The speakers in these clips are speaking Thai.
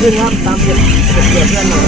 ขึ้นครับตามเก็บเพื่อนหน่อย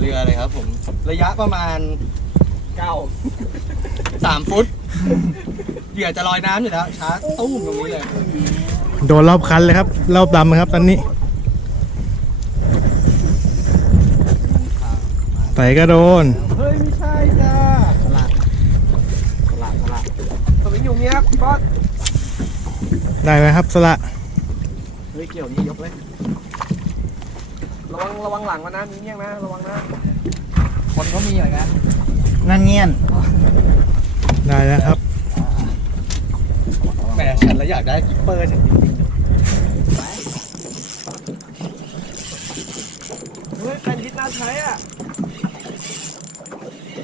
เรือเลยครับผมระยะประมาณ3 ฟุตเหยื่อจะลอยน้ำอยู่แล้วชาร์จตุ้มตรงนี้เลยโดนรอบคันเลยครับรอบดำครับตอนนี้ไต่ก็โดนเฮ้ยไม่ใช่จ้าสละสวิงอยู่เนี้ยบอสได้ไหมครับสละเฮ้ยเกี่ยวนี้ยกเลยระวังหลังมานะมีเงี้ยนะระวังนะคนเขามีเหมือนกันนั่นเงี้ยนได้แล้วครับแหมฉันแล้วอยากได้กิปเปอร์ฉันจริงๆเฮ้ยเป็นทิศน่าใช้อ่ะ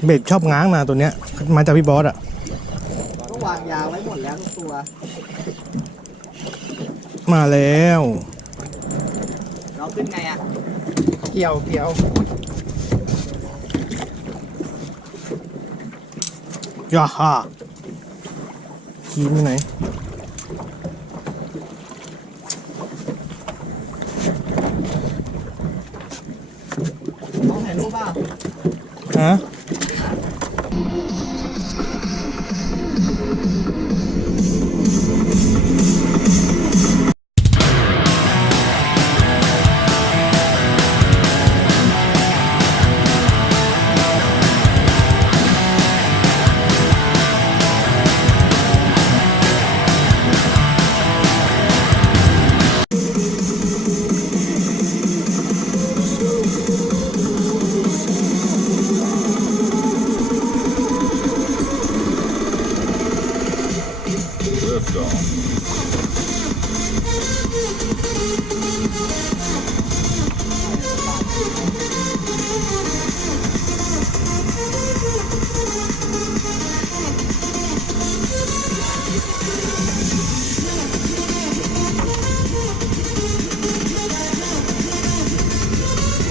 เบ็ดชอบง้างนะตัวเนี้ยมาจากพี่บอสอ่ะก็วางยาไว้หมดแล้วทุกตัวมาแล้วเราขึ้นไงอ่ะเกี่ยวย่าฮ่าขี่ไปไหนต้องถ่ายรูปป่ะฮะ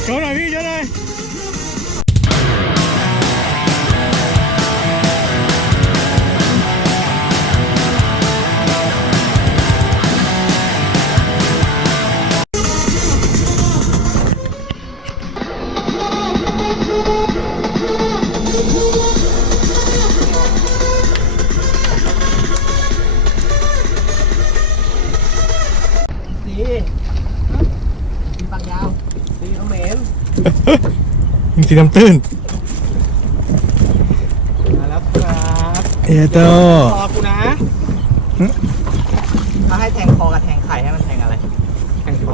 โชว์หน่อยพี่โชว์หน่อยมีปังยาวตีน้องเหม็นมีสีน้ำตื้นมาแล้วครับเอโตพอกูนะถ้าให้แทงคอกับแทงไข่ให้มันแทงอะไรแข่งคอ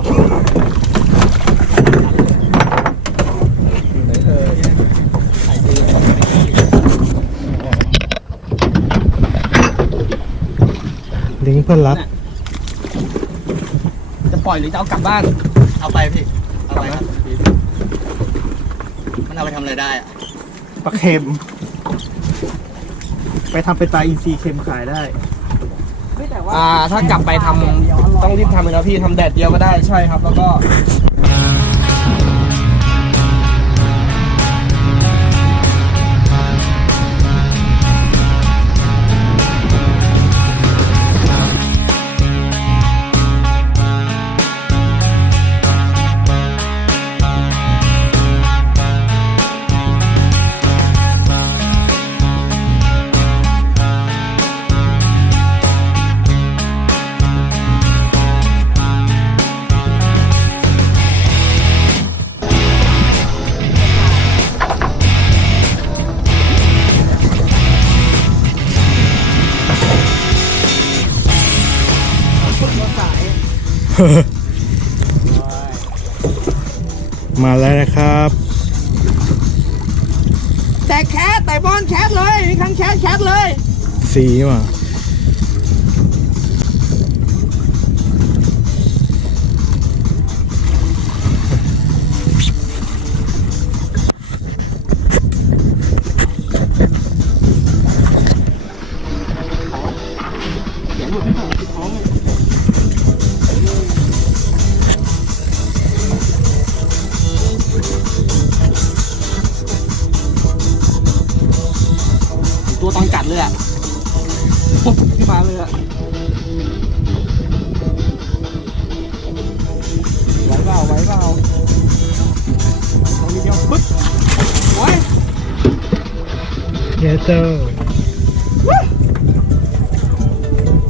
ลิงก์เพื่อนรักจะปล่อยหรือจะเอากลับบ้านเอาไปพี่เอาไปครับมันเอาไปทำอะไรได้อะปลาเค็มไปทำเป็นปลาอินทรีเค็มขายได้ถ้ากลับไปทำต้องรีบทำเลยนะพี่ทำแดดเดียวก็ได้ใช่ครับแล้วก็ มาแล้วนะครับ แต่แคสแต่บอลแคสเลยมีครั้งแคสเลย สีว่ะ ตัวตอนกัดเลยอ่ะปุ๊บขึ้นมาเลยอ่ะไหวเปล่าตรงนี้เดียวปึ๊บโอ้ย เยเตอร์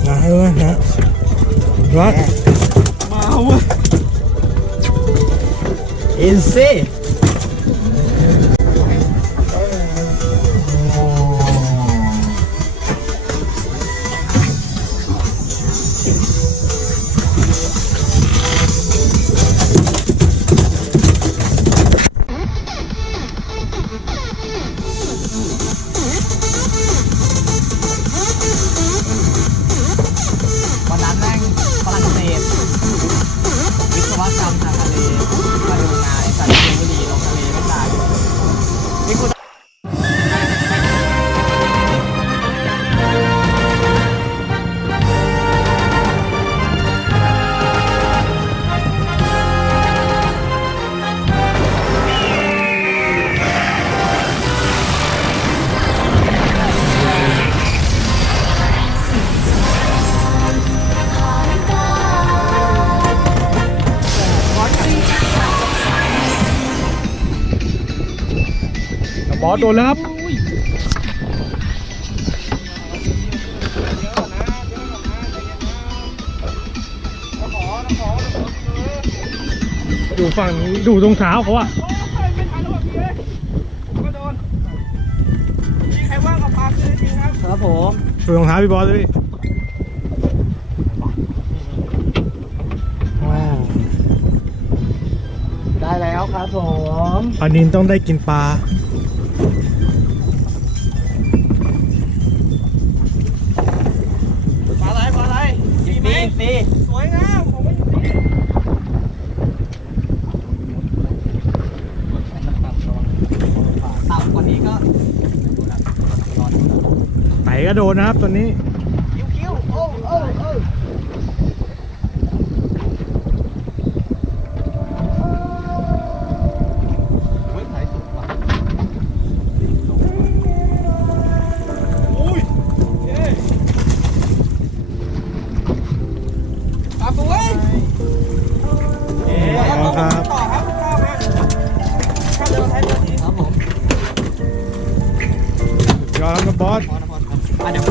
นะให้ด้วยนะรัด มาเว้ยอินซี่วันนั้นแม่งฝรั่งเศสวิศวกรรมทางทะเลมาดูงานไอ้สัตว์เชียงบุรีลงทะเลไม่ตายนี่กูบอสโดนแล้วครับ อยู่ฝั่งดูตรงเท้าเขาอะ ใครว่างเอาปลาขึ้นจริงครับครับผม ดูรองเท้าพี่บอสเลยพี่ว้าว ได้แล้วครับผม ปลานินต้องได้กินปลา ปลาอะไรสีไหมสีสวยงามผมไม่สีต่ำกว่านี้ก็ ไต่ก็โดนนะครับตัวนี้ คิ้วโอ้สายสุดว่ะอุ้ยเย้ตามตัวเว้ยครับ ต่อครับข้าวมาข้าวเดินไทยเดินดีครับผม ยอมครับบอส เดี๋ยว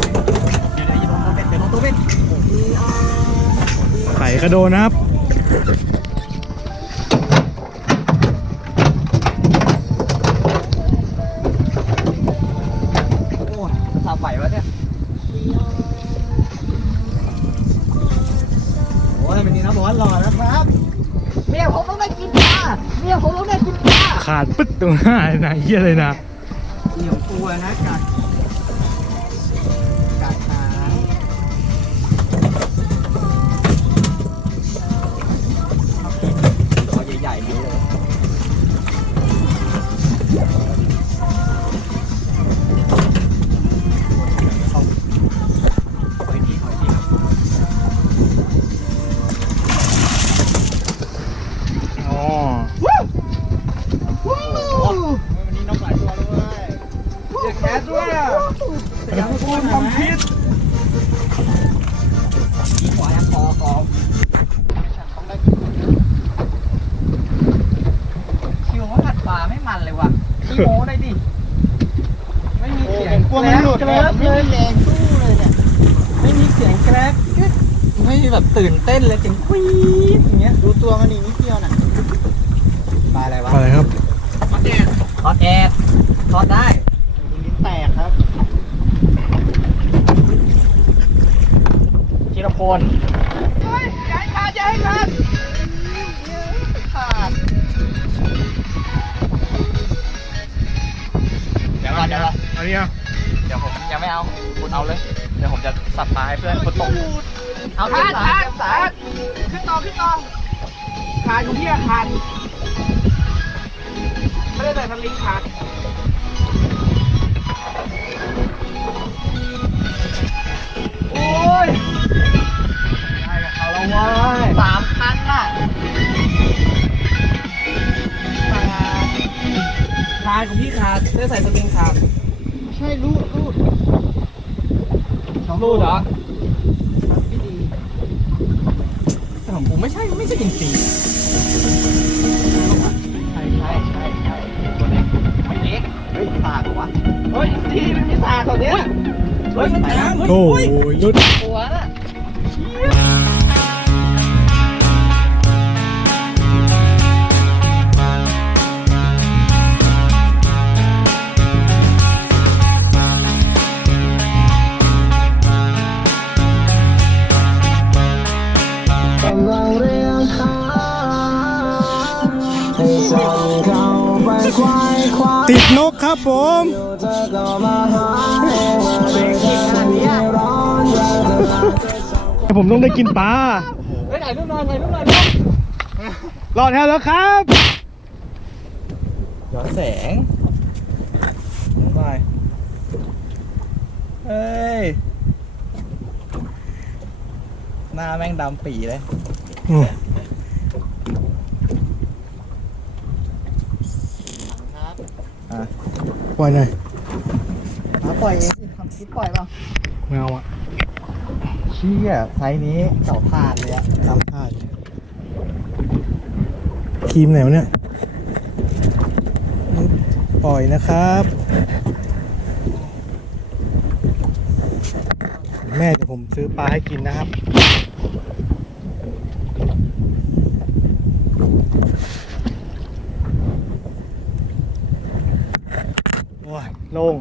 ตัวเป็น ไต่ก็โดนนะครับ โอ้ยทำไหววะเนี่ยโอ้ยเป็นนี้นะบอสหล่อนะครับเมียผมต้องได้กินปลาเมียผมต้องได้กินปลา ขาดปึ๊ดตรงหน้าเลยนะเหี้ยเลยนะ เหนียวตัวนะกัดหางตัวใหญ่ๆเลยหอยดีครับ อ๋อ วันนี้น้องหลายตัวเลยเจอแคสด้วยอ่ะยังพูดทำพิษดีกว่ายังคอคิวว่าผัดปลาไม่มันเลยว่ะขี้โม้ได้ดิไม่มีเสียงกลัวมันหลุดเลยไม่มีแรงสู้เลยเนี่ยไม่มีเสียงแกรกไม่มีแบบตื่นเต้นเลยเสียงควีดอย่างเงี้ยดูตัวมันนี่นิดเดียวน่ะปลาอะไรวะ อะไรครับ ทอดแอดทอดได้ลิ้นแตกครับธีรพล ย้ายขาดย้ายขาดขาดเดี๋ยวก่อนเดี๋ยวก่อน อันนี้อ่ะ เดี๋ยวผมยังไม่เอาคุณเอาเลย เดี๋ยวผมจะสับปลาให้เพื่อนคุณตกเอาเต็มสายขึ้นต่อขาดอยู่ที่อาคารไม่ได้ใส่สลิงขาด โอ้ยได้กับเขาแล้วว้ย3,000น่ะ ขาดของพี่ขาดไม่ได้ใส่สลิงขาด ใช่รูด รูดเหรอ ไม่ดีแต่ของผมไม่ใช่จริงๆใช่ตัวเล็กไม่เล็กเฮ้ยสากเหรอวะ เฮ้ยที่มันมีสาตอนเนี้ยเฮ้ยมันแตก โอ้ยรุด ตัวน่ะติดนกครับผม ผมต้องได้กินปลา เฮ้ยถ่ายรูปหน่อย รอดแล้วครับ ย้อนแสงไปเฮ้ย หน้าแม่งดำปีเลย ปล่อยหน่อย ปล่อยเองสิทำคลิปปล่อยเปล่า ไม่เอาอ่ะ เชี่ยไซส์นี้เสาผ่านเลยอะ ตามท่าครีมไหนวะเนี่ย ปล่อยนะครับ แม่เดี๋ยวผมซื้อปลาให้กินนะครับโอ้ยโล่ง